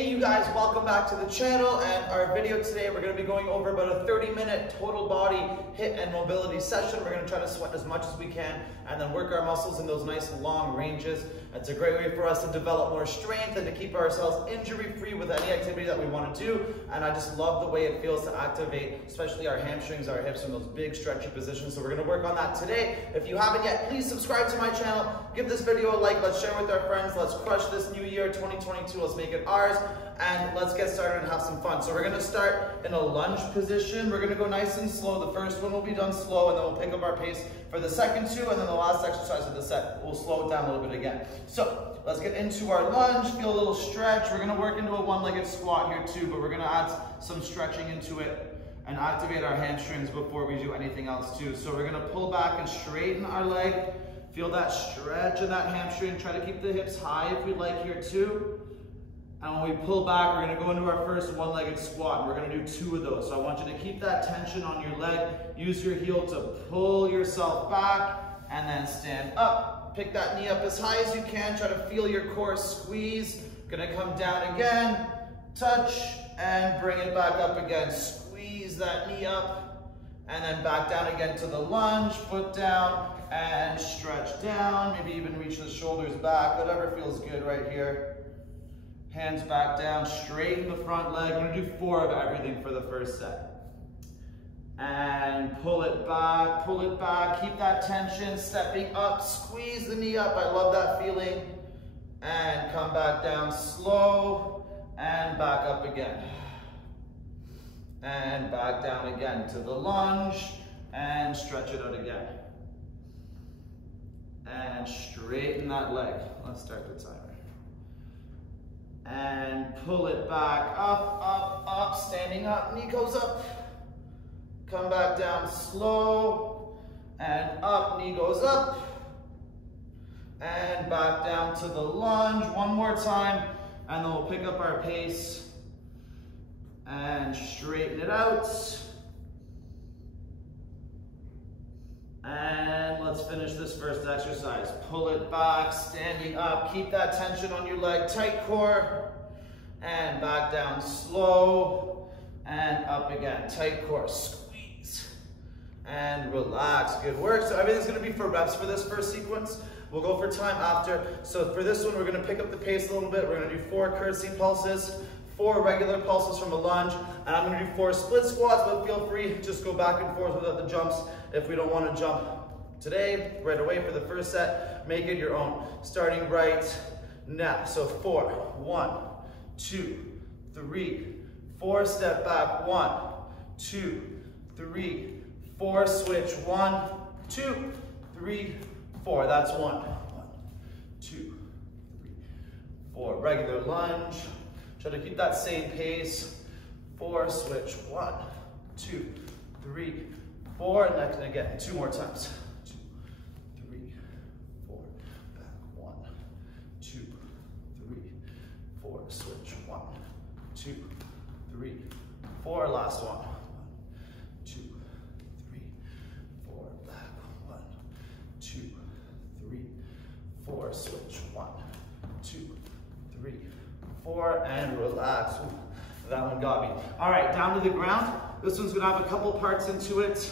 Hey you guys, welcome back to the channel, and our video today we're going to be going over about a 30-minute total body HIIT and mobility session. We're going to try to sweat as much as we can and then work our muscles in those nice long ranges. It's a great way for us to develop more strength and to keep ourselves injury-free with any activity that we want to do. And I just love the way it feels to activate, especially our hamstrings, our hips in those big stretchy positions. So we're going to work on that today. If you haven't yet, please subscribe to my channel, give this video a like, let's share with our friends, let's crush this new year 2022, let's make it ours. And let's get started and have some fun. So we're going to start in a lunge position. We're going to go nice and slow. The first one will be done slow, and then we'll pick up our pace for the second two, and then the last exercise of the set, we'll slow it down a little bit again. So let's get into our lunge, feel a little stretch. We're going to work into a one-legged squat here too, but we're going to add some stretching into it and activate our hamstrings before we do anything else too. So we're going to pull back and straighten our leg. Feel that stretch in that hamstring. Try to keep the hips high if we'd like here too. And when we pull back, we're going to go into our first one-legged squat. We're going to do 2 of those. So I want you to keep that tension on your leg. Use your heel to pull yourself back and then stand up. Pick that knee up as high as you can. Try to feel your core squeeze. Going to come down again, touch, and bring it back up again. Squeeze that knee up and then back down again to the lunge. Foot down and stretch down. Maybe even reach the shoulders back. Whatever feels good right here. Hands back down, straighten the front leg. I'm going to do 4 of everything for the first set. And pull it back, keep that tension, stepping up, squeeze the knee up. I love that feeling. And come back down slow, and back up again. And back down again to the lunge, and stretch it out again. And straighten that leg. Let's start the timer. And pull it back, up, standing up, knee goes up. Come back down slow, and up, knee goes up. And back down to the lunge, one more time, and then we'll pick up our pace and straighten it out. And let's finish this first exercise. Pull it back, standing up, keep that tension on your leg, tight core, and back down slow, and up again, tight core, squeeze, and relax, good work. So everything's gonna be for reps for this first sequence. We'll go for time after. So for this one, we're gonna pick up the pace a little bit. We're gonna do 4 curtsy pulses, 4 regular pulses from a lunge, and I'm gonna do 4 split squats, but feel free, just go back and forth without the jumps if we don't wanna jump today, right away for the first set. Make it your own, starting right now. So 4, 1, 2, 3, 4, step back, 1, 2, 3, 4, switch, 1, 2, 3, 4, that's 1, 1, 2, 3, 4, regular lunge. Try to keep that same pace. 4, switch, 1, 2, 3, 4, next and again, 2 more times. 2, 3, 4, back, 1, 2, 3, 4, switch, 1, 2, 3, 4, last one. 1, 2, 3, 4, back, 1, 2, 3, 4, switch, 1, 2, 3, 4, and relax. Ooh, that one got me. All right, down to the ground. This one's gonna have a couple parts into it.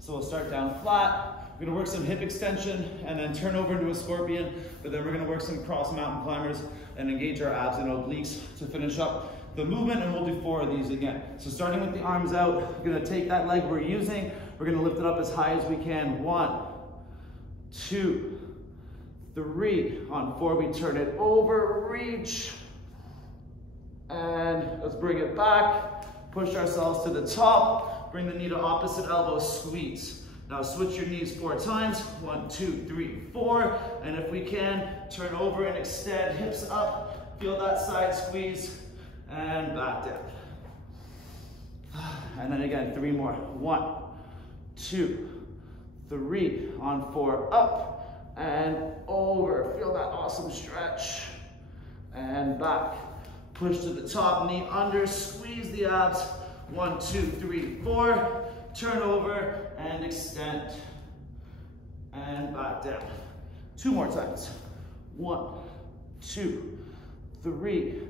So we'll start down flat. We're gonna work some hip extension and then turn over into a scorpion, but then we're gonna work some cross mountain climbers and engage our abs and obliques to finish up the movement, and we'll do 4 of these again. So starting with the arms out, we're gonna take that leg we're using, we're gonna lift it up as high as we can. 1, 2, 3. On 4, we turn it over, reach, and let's bring it back. Push ourselves to the top. Bring the knee to opposite elbow, squeeze. Now switch your knees 4 times. 1, 2, 3, 4. And if we can, turn over and extend, hips up. Feel that side squeeze, and back down. And then again, 3 more. 1, 2, 3. On 4, up and over. Feel that awesome stretch. And back. Push to the top, knee under, squeeze the abs. 1, 2, 3, 4. Turn over and extend. And back down. 2 more times. 1, 2, 3,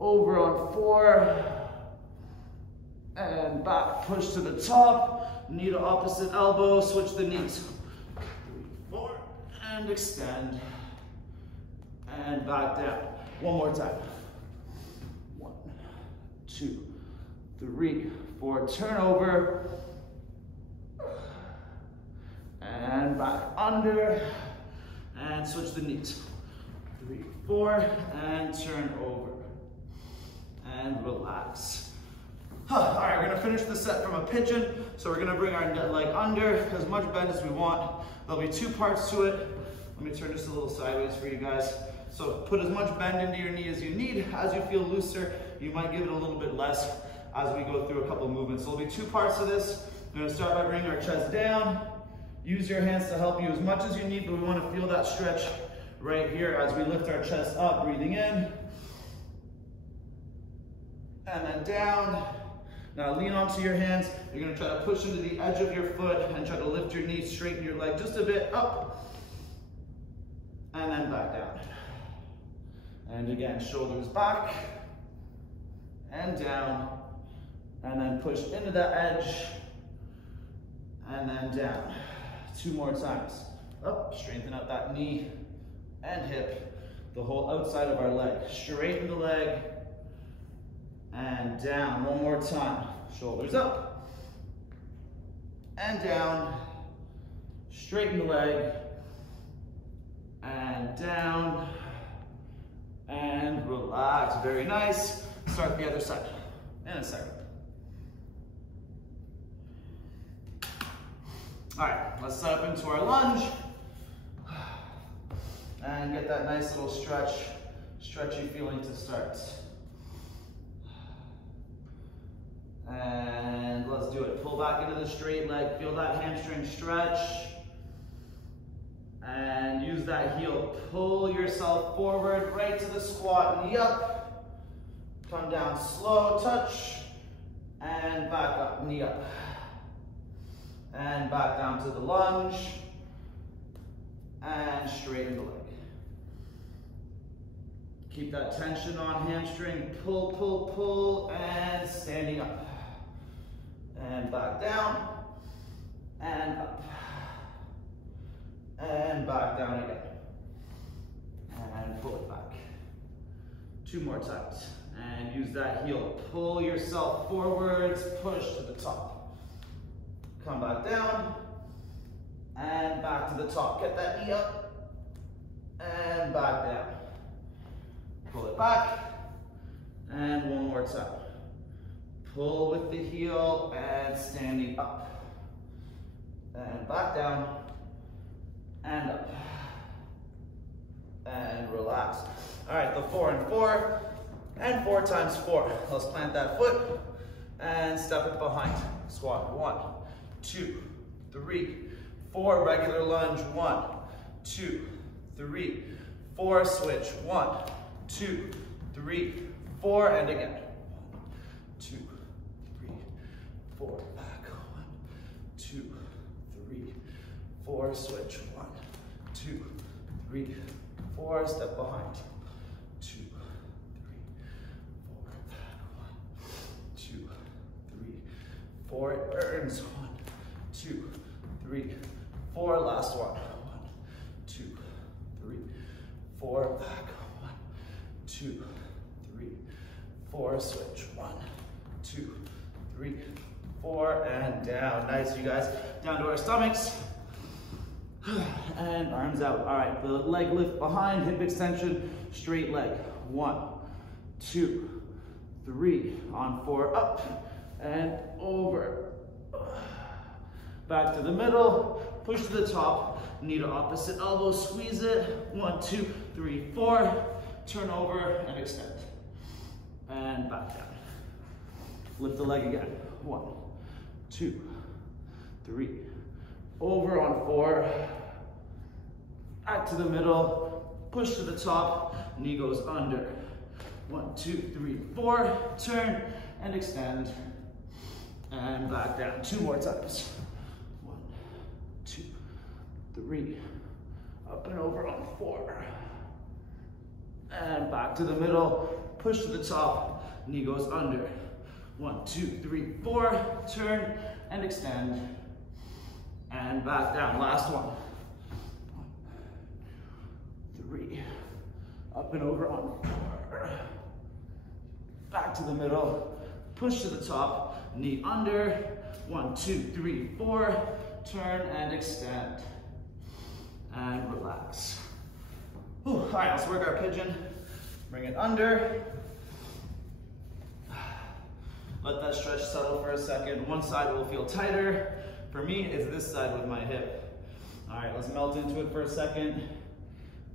over on 4, and back, push to the top, knee to opposite elbow, switch the knees. 3, 4, and extend, and back down. One more time. 1, 2, 3, 4, turn over, and back under, and switch the knees. 3, 4, and turn over, and relax. All right, we're gonna finish the set from a pigeon. So we're gonna bring our leg under, as much bend as we want. There'll be 2 parts to it. Let me turn this a little sideways for you guys. So put as much bend into your knee as you need. As you feel looser, you might give it a little bit less as we go through a couple movements. So there'll be 2 parts to this. We're gonna start by bringing our chest down. Use your hands to help you as much as you need, but we wanna feel that stretch right here as we lift our chest up, breathing in. And then down. Now lean onto your hands. You're gonna try to push into the edge of your foot and try to lift your knees, straighten your leg just a bit up. And then back down. And again, shoulders back and down. And then push into that edge and then down. 2 more times. Up, strengthen up that knee and hip, the whole outside of our leg. Straighten the leg and down. One more time. Shoulders up and down. Straighten the leg and down and relax. Very nice. Start the other side in a second. All right, let's set up into our lunge and get that nice little stretchy feeling to start. And let's do it. Pull back into the straight leg. Feel that hamstring stretch. And use that heel. Pull yourself forward, right to the squat, knee up. Come down slow, touch. And back up, knee up. And back down to the lunge. And straighten the leg. Keep that tension on hamstring. Pull, pull, pull, and standing up. And back down, and up, and back down again, and pull it back. 2 more times, and use that heel. Pull yourself forwards, push to the top. Come back down, and back to the top. Get that knee up, and back down. Pull it back, and 1 more time. Pull with the heel and standing up. And back down and up. And relax. All right, the 4 and 4 and 4 times 4. Let's plant that foot and step it behind. Squat. 1, 2, 3, 4. Regular lunge. 1, 2, 3, 4. Switch. 1, 2, 3, 4. And again. 1, 2, 4, back, 1, 2, 3, 4, switch, 1, 2, 3, 4, step behind, 2, 3, 4, back, 1, 2, 3, 4, it burns, 1, 2, 3, 4, last one, 1, 2, 3, 4, back, 1, 2, 3, 4, switch, 1, 2, 3, 4, and down. Nice, you guys. Down to our stomachs. And arms out. All right, the leg lift behind, hip extension, straight leg. 1, 2, 3. On 4, up and over. Back to the middle, push to the top, knee to opposite elbow, squeeze it. 1, 2, 3, 4. Turn over and extend. And back down. Lift the leg again. 1, 2, 3, over on 4, back to the middle, push to the top, knee goes under. 1, 2, 3, 4, turn and extend, and back down. 2 more times. 1, 2, 3, up and over on 4, and back to the middle, push to the top, knee goes under. 1, 2, 3, 4, turn and extend. And back down, last one. 1, 3, up and over on 4. Back to the middle, push to the top, knee under. 1, 2, 3, 4, turn and extend. And relax. Whew. All right, let's work our pigeon. Bring it under. Let that stretch settle for a second. One side will feel tighter. For me, it's this side with my hip. All right, let's melt into it for a second.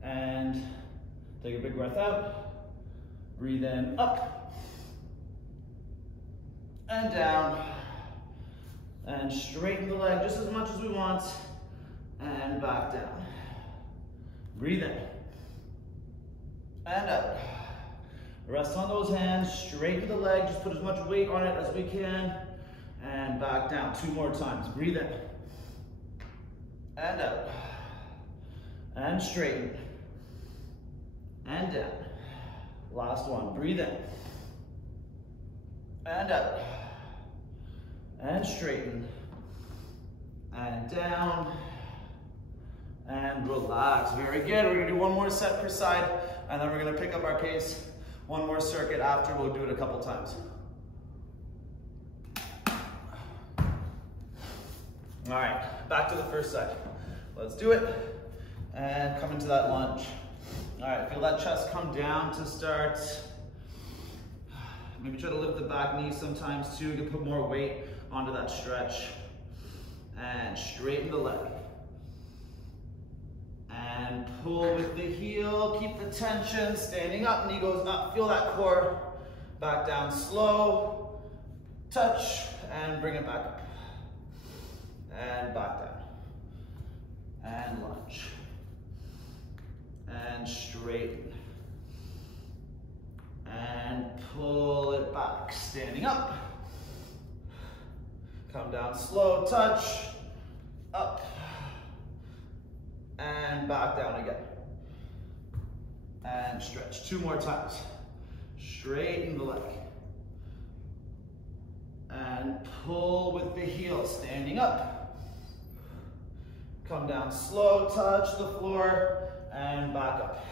And take a big breath out. Breathe in, up. And down. And straighten the leg just as much as we want. And back down. Breathe in. And out. Rest on those hands, straighten the leg, just put as much weight on it as we can, and back down. 2 more times. Breathe in. And out. And straighten. And down. Last one. Breathe in. And out. And straighten. And down. And relax. Very good. We're going to do one more set per side, and then we're going to pick up our pace. One more circuit after, we'll do it a couple times. All right, back to the first side. Let's do it, and come into that lunge. All right, feel that chest come down to start. Maybe try to lift the back knee sometimes too, to put more weight onto that stretch. And straighten the leg. And pull with the heel, keep the tension, standing up, knee goes up, feel that core. Back down slow, touch, and bring it back up. And back down. And lunge. And straighten. And pull it back, standing up. Come down slow, touch, up. And back down again. And stretch. 2 more times. Straighten the leg. And pull with the heel, standing up. Come down slow, touch the floor, and back up.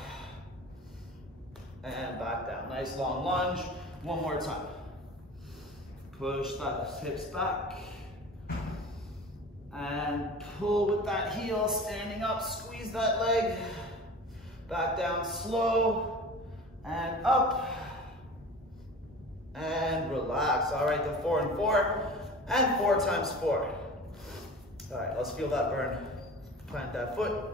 And back down. Nice long lunge. 1 more time. Push the hips back. And pull with that heel, standing up, squeeze that leg. Back down slow, and up. And relax. All right, the 4 and 4, and 4 times 4. All right, let's feel that burn. Plant that foot,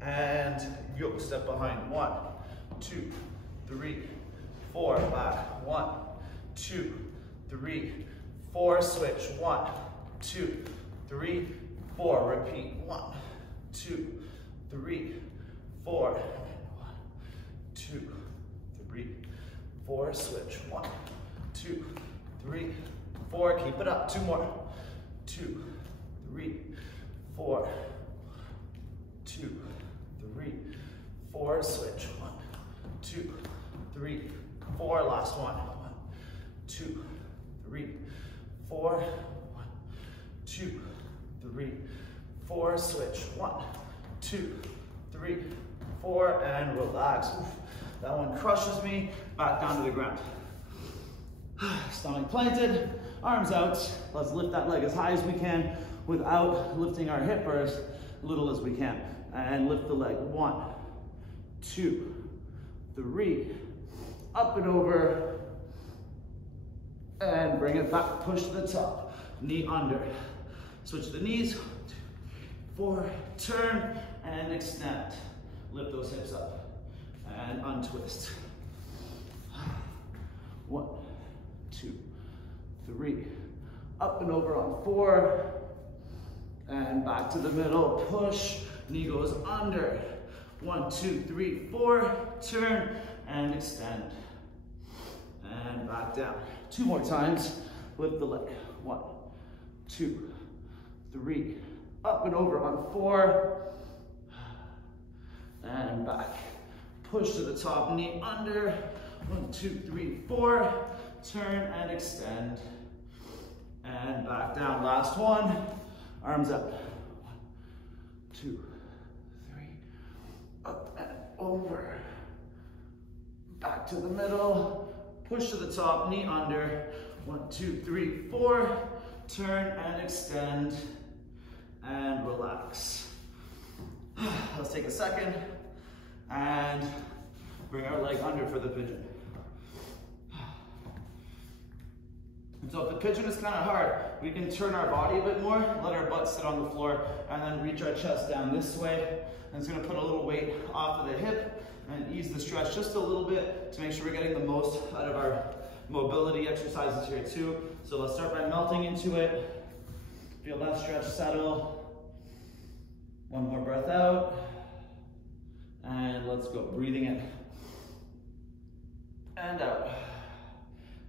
and yoke step behind. 1, 2, 3, 4, back. 1, 2, 3, 4, switch. 1, 2, 3, 4, repeat. 1, 2, 3, 4. 1, 2, 3, 4, switch. 1, 2, 3, 4. Keep it up. 2 more. 2, 3, 4. 2, 3, 4. Switch. 1, 2, 3, 4. Last one. 1, 2, 3, 4. 1, 2, 3, 4. Switch. 1, 2, 3, 4. And relax. Oof. That one crushes me. Back down to the ground. Stomach planted, arms out. Let's lift that leg as high as we can without lifting our hip, or as little as we can. And lift the leg. 1, 2, 3. Up and over. And bring it back. Push to the top. Knee under. Switch the knees. 2, 4. Turn and extend. Lift those hips up. And untwist. 1, 2, 3. Up and over on 4. And back to the middle. Push. Knee goes under. 1, 2, 3, 4. Turn and extend. And back down. 2 more times. Lift the leg. 1, 2, 3. Up and over on 4. And back. Push to the top. Knee under. 1, 2, 3, 4. Turn and extend. And back down. Last one. Arms up. 1, 2, 3. Up and over. Back to the middle. Push to the top. Knee under. 1, 2, 3, 4. Turn and extend. And relax. Let's take a second. And bring our leg under for the pigeon. And so if the pigeon is kind of hard, we can turn our body a bit more, let our butt sit on the floor, and then reach our chest down this way. And it's going to put a little weight off of the hip and ease the stretch just a little bit to make sure we're getting the most out of our mobility exercises here too. So let's start by melting into it. Feel that stretch settle. One more breath out. And let's go. Breathing in. And out.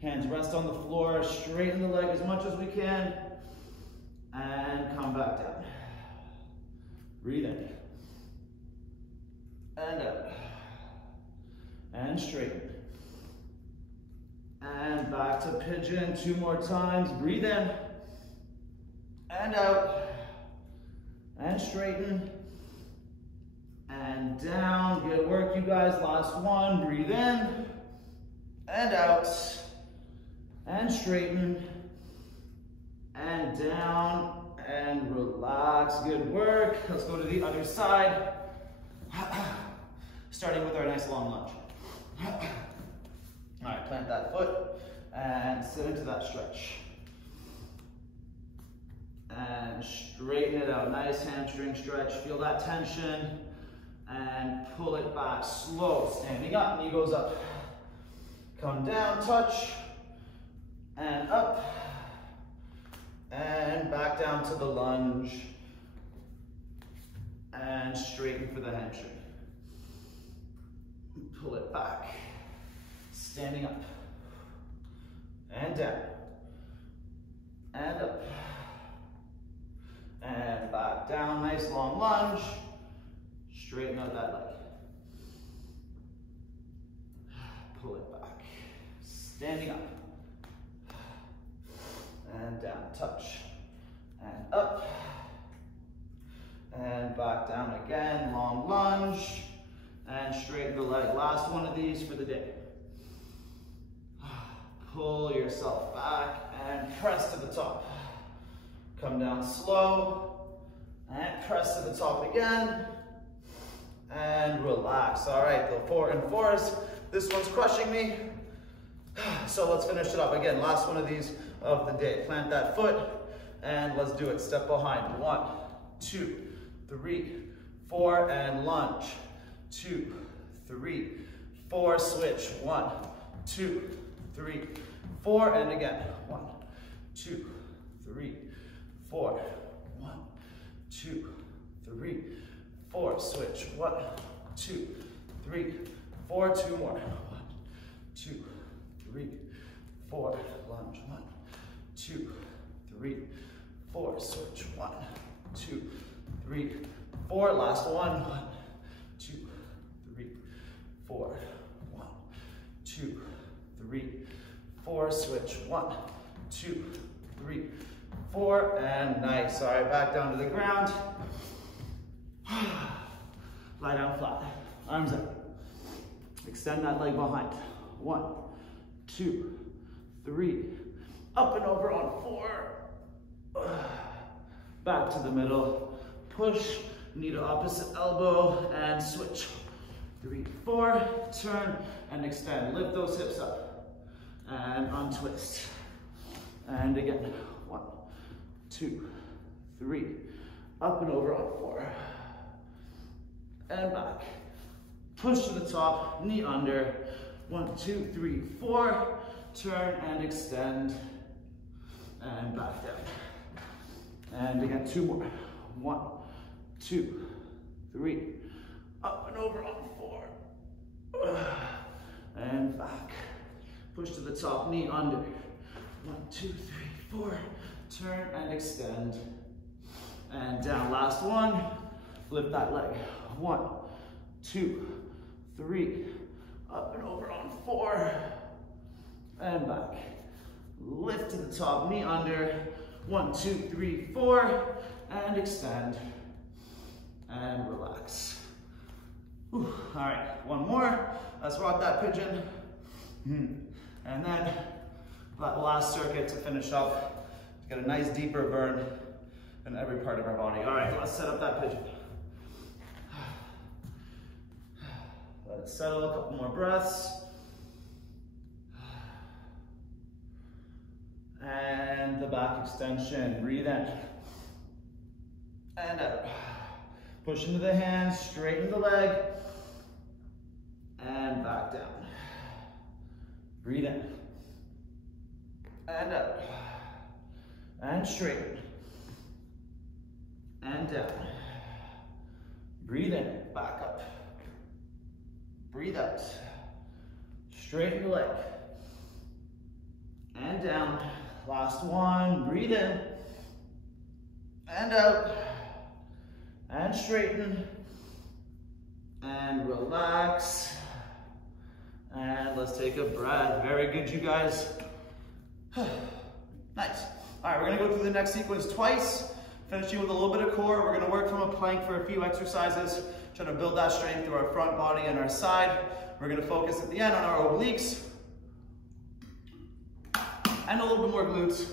Hands rest on the floor. Straighten the leg as much as we can. And come back down. Breathe in. And out. And straighten. And back to pigeon 2 more times. Breathe in. And out. And straighten. And down. Good work, you guys. Last one. Breathe in. And out. And straighten. And down. And relax. Good work. Let's go to the other side. Starting with our nice long lunge. All right, plant that foot and sit into that stretch. And straighten it out. Nice hamstring stretch. Feel that tension. And pull it back. Slow. Standing up. Knee goes up. Come down. Touch. And up. And back down to the lunge. And straighten for the hamstring. Pull it back. Standing up. And down. And up. And back down. Nice long lunge. Straighten out that leg. Pull it back. Standing up. And down. Touch. And up. And back down again. Long lunge. And straighten the leg. Last one of these for the day. Pull yourself back and press to the top. Come down slow and press to the top again. And relax. All right, the 4 and 4s. This one's crushing me. So let's finish it up again. Last one of these of the day. Plant that foot and let's do it. Step behind. 1, 2, 3, 4, and lunge. 2, 3, 4. Switch. 1, 2, 3, 4, and again. 1, 2, 3, 4. 1, 2, 3, 4. Switch. 1, 2, 3, 4. 2 more. 1, 2, 3, 4. Lunge. 1, 2, 3, 4. Switch. 1, 2, 3, 4. Last one. 1, 2, 3, 4. 1, 2, 3, 4. Switch. 1, 2, 3, 4. And nice. All right, back down to the ground. Lie down flat. Arms up. Extend that leg behind. 1, 2, 3. Up and over on 4. Back to the middle. Push. Knee to opposite elbow and switch. 3, 4. Turn and extend. Lift those hips up. And untwist. And again. 1, 2, 3. Up and over on 4. And back. Push to the top. Knee under. 1, 2, 3, 4. Turn and extend. And back down. And again, 2 more. 1, 2, 3. Up and over on 4. And back. Push to the top, knee under. 1, 2, 3, 4. Turn and extend. And down. Last one. Lift that leg. 1, 2, 3. Up and over on 4. And back. Lift to the top, knee under. 1, 2, 3, 4. And extend. And relax. Whew. All right, one more. Let's rock that pigeon. And then that last circuit to finish up. Get a nice deeper burn in every part of our body. All right, let's set up that pigeon. Let it settle, a couple more breaths. And the back extension, breathe in. And out. Push into the hands, straighten the leg. And back down. Breathe in. And out. And straighten. And down. Breathe in, back up. Breathe out. Straighten the leg. And down. Last one. Breathe in. And out. And straighten. And relax. And let's take a breath. Very good, you guys. Nice. All right, we're gonna go through the next sequence twice. Finishing with a little bit of core. We're gonna work from a plank for a few exercises, trying to build that strength through our front body and our side. We're gonna focus at the end on our obliques and a little bit more glutes,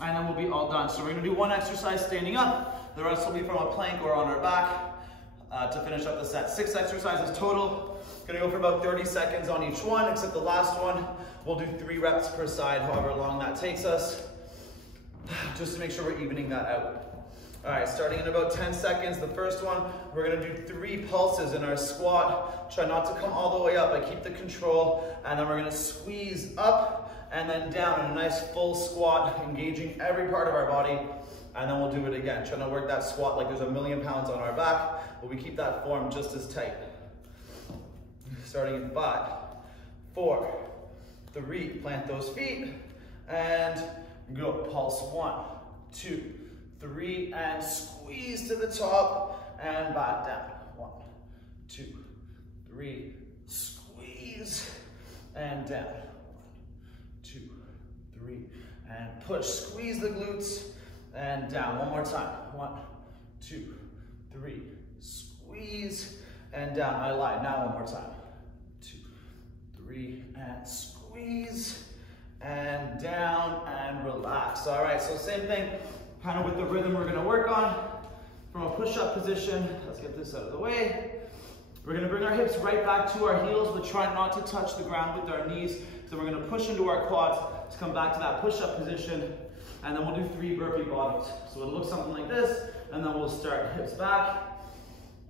and then we'll be all done. So we're gonna do one exercise standing up. The rest will be from a plank or on our back to finish up the set. 6 exercises total. Gonna go for about 30 seconds on each one, except the last one. We'll do 3 reps per side, however long that takes us, just to make sure we're evening that out. All right, starting in about 10 seconds, the first one, we're gonna do 3 pulses in our squat. Try not to come all the way up, but keep the control. And then we're gonna squeeze up and then down in a nice full squat, engaging every part of our body. And then we'll do it again, trying to work that squat like there's a million pounds on our back, but we keep that form just as tight. Starting in 5, 4, 3, plant those feet, and go. Pulse 1, 2, 3, and squeeze to the top, and back down. 1, 2, 3, squeeze, and down. 1, 2, 3, and push. Squeeze the glutes, and down. One more time. 1, 2, 3, squeeze, and down. I lied. Now one more time. 2, 3, and squeeze, and down, and relax. All right, so same thing, kind of with the rhythm we're gonna work on. From a push-up position, let's get this out of the way. We're gonna bring our hips right back to our heels, but try not to touch the ground with our knees. So we're gonna push into our quads to come back to that push-up position, and then we'll do 3 burpee bottoms. So it'll look something like this, and then we'll start hips back,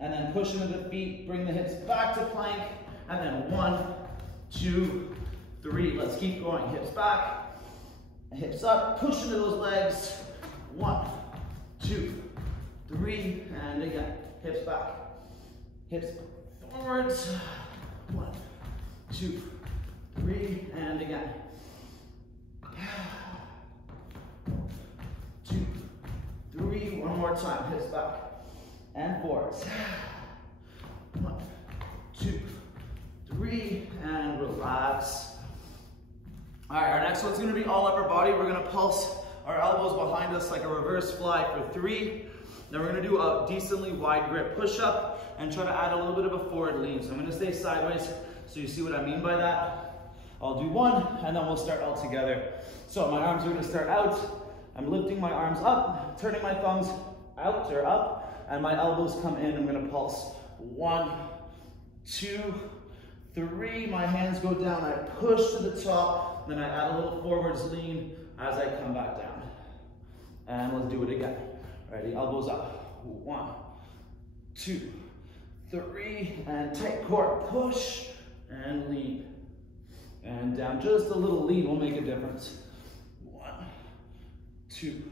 and then push into the feet, bring the hips back to plank, and then 1, 2, 3. Let's keep going. Hips back, hips up, push into those legs. 1, 2, 3, and again. Hips back, hips forwards. 1, 2, 3, and again. 2, 3. One more time. Hips back and forwards. 1, 2, 3, and relax. All right, our next one's gonna be all upper body. We're gonna pulse our elbows behind us like a reverse fly for 3. Then we're gonna do a decently wide grip push-up and try to add a little bit of a forward lean. So I'm gonna stay sideways so you see what I mean by that. I'll do 1, and then we'll start all together. So my arms are gonna start out. I'm lifting my arms up, turning my thumbs out or up, and my elbows come in. I'm gonna pulse. 1, 2, 3. My hands go down, I push to the top, then I add a little forwards lean as I come back down. And let's do it again. Ready, elbows up. 1, 2, 3, and tight core, push and lean. And down, just a little lean will make a difference. 1, 2,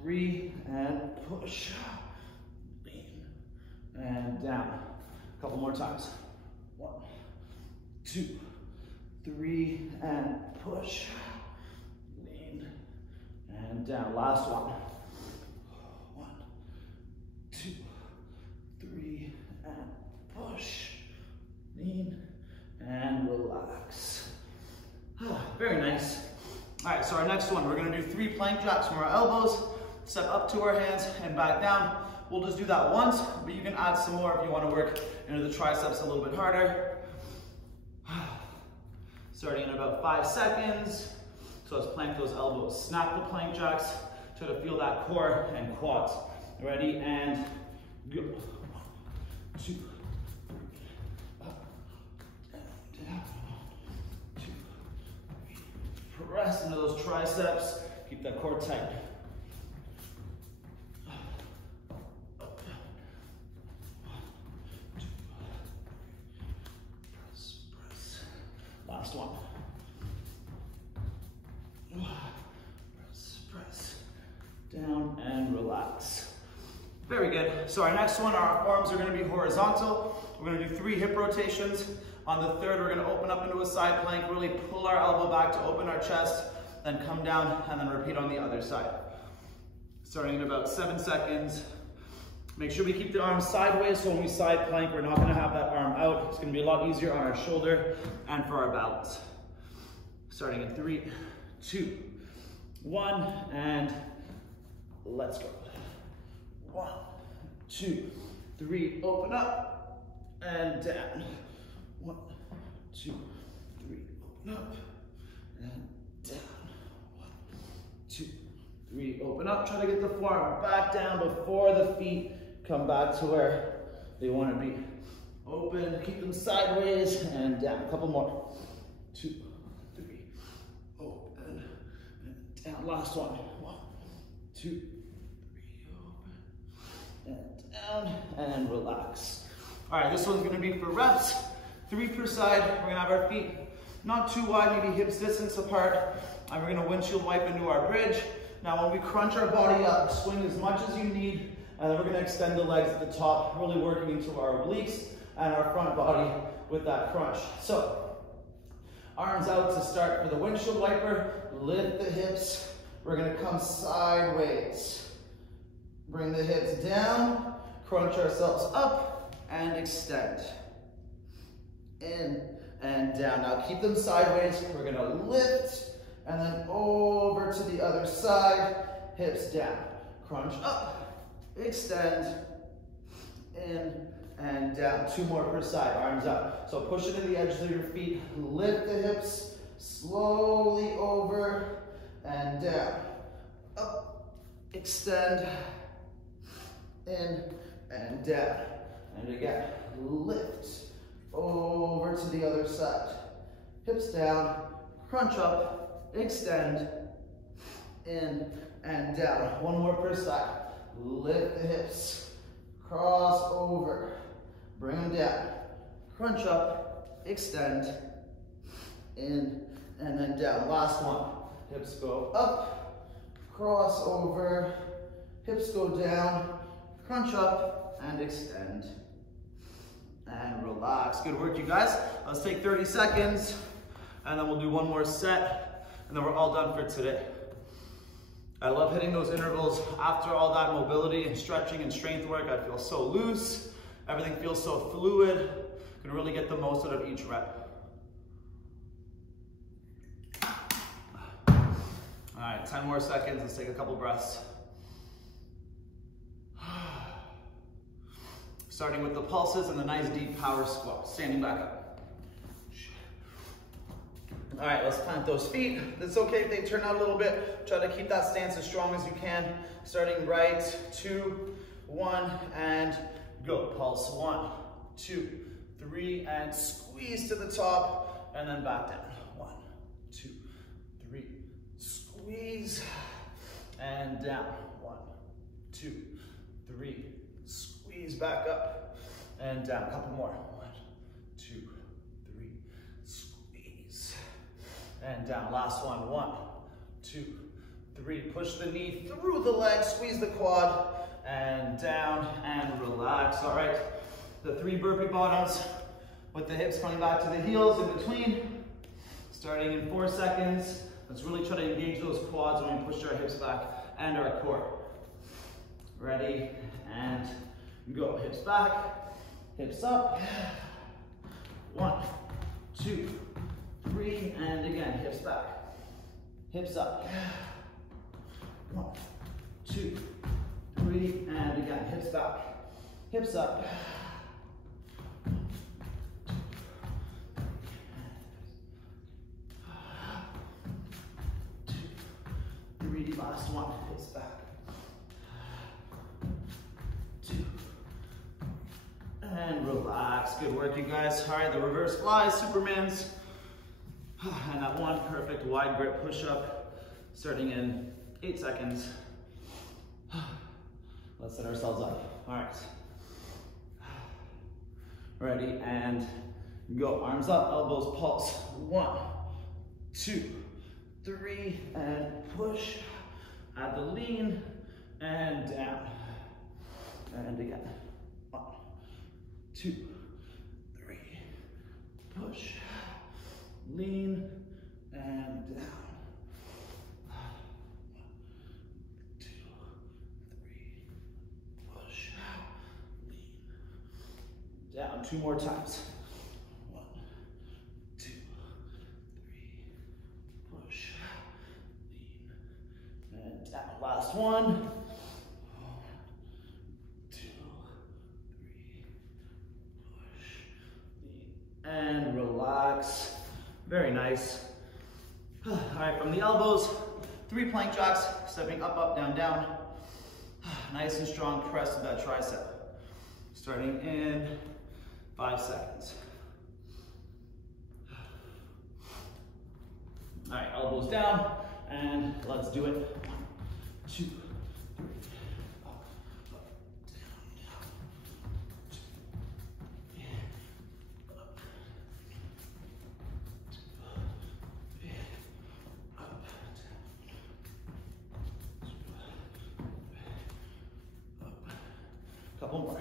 3, and push, lean, and down. A couple more times. 1, 2, 3, and push, lean, and down. Last one. 1, 2, 3, and push, lean, and relax. Very nice. All right, so our next one, we're gonna do 3 plank jacks from our elbows, step up to our hands and back down. We'll just do that once, but you can add some more if you wanna work into the triceps a little bit harder. Starting in about 5 seconds. So let's plank those elbows. Snap the plank jacks. Try to feel that core and quads. Ready, and go. 1, 2, 3, up, and down. 1, 2, 3. Press into those triceps. Keep that core tight. Up, down. 1, 2, 3. Press. Last one. Press. Down and relax. Very good. So our next one, our arms are going to be horizontal. We're going to do 3 hip rotations. On the third, we're going to open up into a side plank, really pull our elbow back to open our chest, then come down and then repeat on the other side. Starting in about 7 seconds. Make sure we keep the arms sideways, so when we side plank, we're not going to have that arm out. It's going to be a lot easier on our shoulder and for our balance. Starting in 3, 2, 1, and let's go. 1, 2, 3, open up and down. 1, 2, 3, open up and down. 1, 2, 3, open up. Try to get the forearm back down before the feet come back to where they want to be. Open, keep them sideways and down. A couple more. 2, 3, open and down. Last one. 1, 2, 3, open and down and relax. All right, this one's going to be for reps. 3 per side. We're going to have our feet not too wide, maybe hips distance apart. And we're going to windshield wipe into our bridge. Now when we crunch our body up, swing as much as you need, and then we're going to extend the legs at the top, really working into our obliques and our front body with that crunch. So, arms out to start for the windshield wiper. Lift the hips. We're going to come sideways. Bring the hips down, crunch ourselves up, and extend. In and down. Now keep them sideways. We're going to lift, and then over to the other side. Hips down. Crunch up, extend, in and down. 2 more per side, arms up. So push it to the edges of your feet. Lift the hips, slowly over and down. Up, extend, in and down. And again, lift, over to the other side. Hips down, crunch up, extend, in and down. 1 more per side. Lift the hips, cross over, bring them down, crunch up, extend, in and then down. Last one. Hips go up, cross over, hips go down, crunch up and extend. And relax. Good work, you guys. Let's take 30 seconds and then we'll do 1 more set and then we're all done for today. I love hitting those intervals after all that mobility and stretching and strength work. I feel so loose. Everything feels so fluid. Can really get the most out of each rep. All right, 10 more seconds. Let's take a couple breaths. Starting with the pulses and the nice deep power squat. Standing back up. All right, let's plant those feet. It's okay if they turn out a little bit. Try to keep that stance as strong as you can. Starting right, 2, 1, and go. Pulse, 1, 2, 3, and squeeze to the top, and then back down. 1, 2, 3, squeeze, and down. 1, 2, 3, squeeze back up, and down. A couple more. 1, 2, 3, squeeze, and down. Last one. 1, 2, 3. Push the knee through the leg, squeeze the quad, and down, and relax. All right, the 3 burpee bottoms with the hips coming back to the heels in between. Starting in 4 seconds. Let's really try to engage those quads when we push our hips back and our core. Ready, and go. Hips back, hips up. 1, 2, 3, and again, hips back. Hips up. 1, 2, 3, and again, hips back. Hips up. 2, 3, last one, hips back. 2, and relax. Good work, you guys. All right, the reverse flies, Supermans. And that one perfect wide grip push-up, starting in 8 seconds. Let's set ourselves up. All right. Ready, and go. Arms up, elbows pulse. 1, 2, 3, and push. Add the lean, and down. And again. 1, 2, 3, push. Lean, and down. 1, 2, 3, push. Lean, down. 2 more times. 1, 2, 3, push. Lean, and down. Last one. 1, 2, 3, push. Lean, and relax. Very nice. All right, from the elbows, 3 plank jacks, stepping up, up, down, down. Nice and strong press to that tricep. Starting in 5 seconds. All right, elbows down, and let's do it. 1, 2, 3, up, up, down, down. 2, up. Couple more.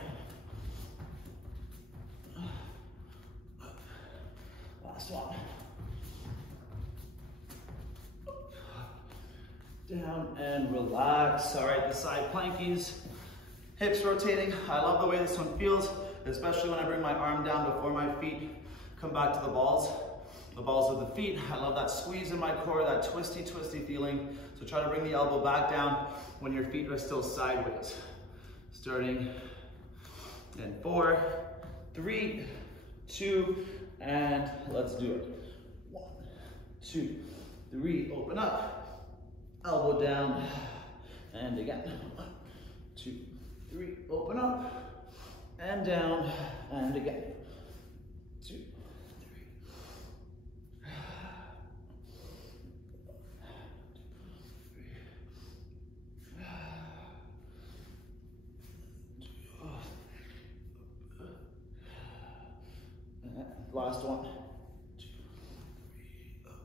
Last one. Down and relax. All right, the side plankies. Hips rotating. I love the way this one feels, especially when I bring my arm down before my feet come back to the balls of the feet. I love that squeeze in my core, that twisty, twisty feeling. So try to bring the elbow back down when your feet are still sideways. Starting in 4, 3, 2, and let's do it. 1, 2, 3, open up, elbow down, and again. 1, 2, 3, open up, and down, and again. 2, 3. Last one. 2, 3, up.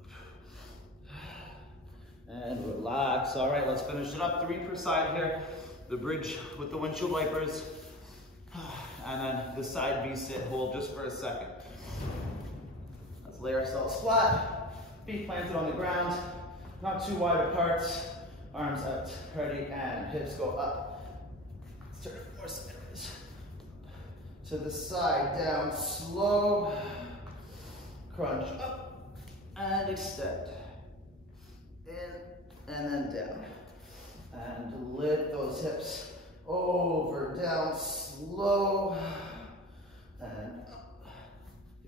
And relax. All right, let's finish it up. 3 per side here. The bridge with the windshield wipers. And then the side V-sit hold just for a second. Let's lay ourselves flat. Feet planted on the ground. Not too wide apart. Arms out. Ready, and hips go up. Let's turn it more sideways. To the side, down, slow. Crunch up and extend. In and then down. And lift those hips over, down, slow. And up.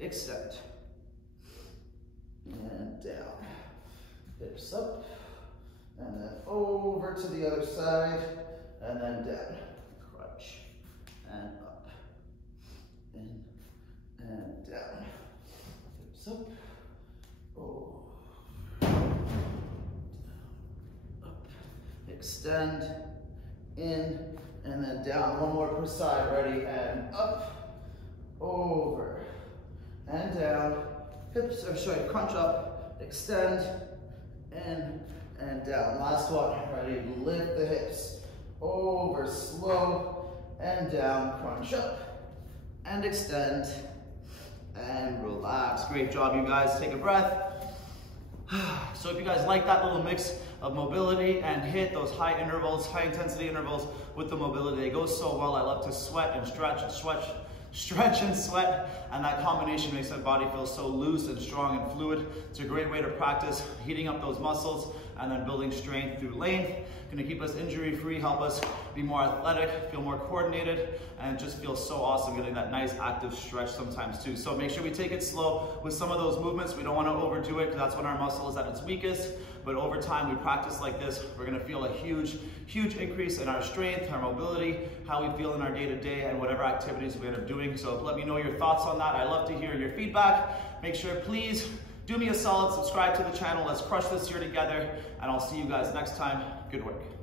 Extend. And down. Hips up. And then over to the other side. And then down. Crunch. And up. In and down. Hips up. Over. Up. Extend. In and then down. One more per side. Ready? And up. Over. And down. Hips, or sorry, crunch up. Extend. In and down. Last one. Ready? Lift the hips. Over. Slow. And down. Crunch up. And extend. And relax. Great job, you guys. Take a breath. So if you guys like that little mix of mobility and HIIT, those high intervals, high intensity intervals with the mobility, they go so well. I love to sweat and stretch stretch and sweat, and that combination makes my body feel so loose and strong and fluid. It's a great way to practice heating up those muscles and then building strength through length. Gonna keep us injury free, help us be more athletic, feel more coordinated, and just feel so awesome getting that nice active stretch sometimes too. So make sure we take it slow with some of those movements. We don't wanna overdo it because that's when our muscle is at its weakest. But over time, we practice like this, we're gonna feel a huge increase in our strength, our mobility, how we feel in our day-to-day, and whatever activities we end up doing. So let me know your thoughts on that. I love to hear your feedback. Make sure, please, do me a solid, subscribe to the channel. Let's crush this year together, and I'll see you guys next time. Good work.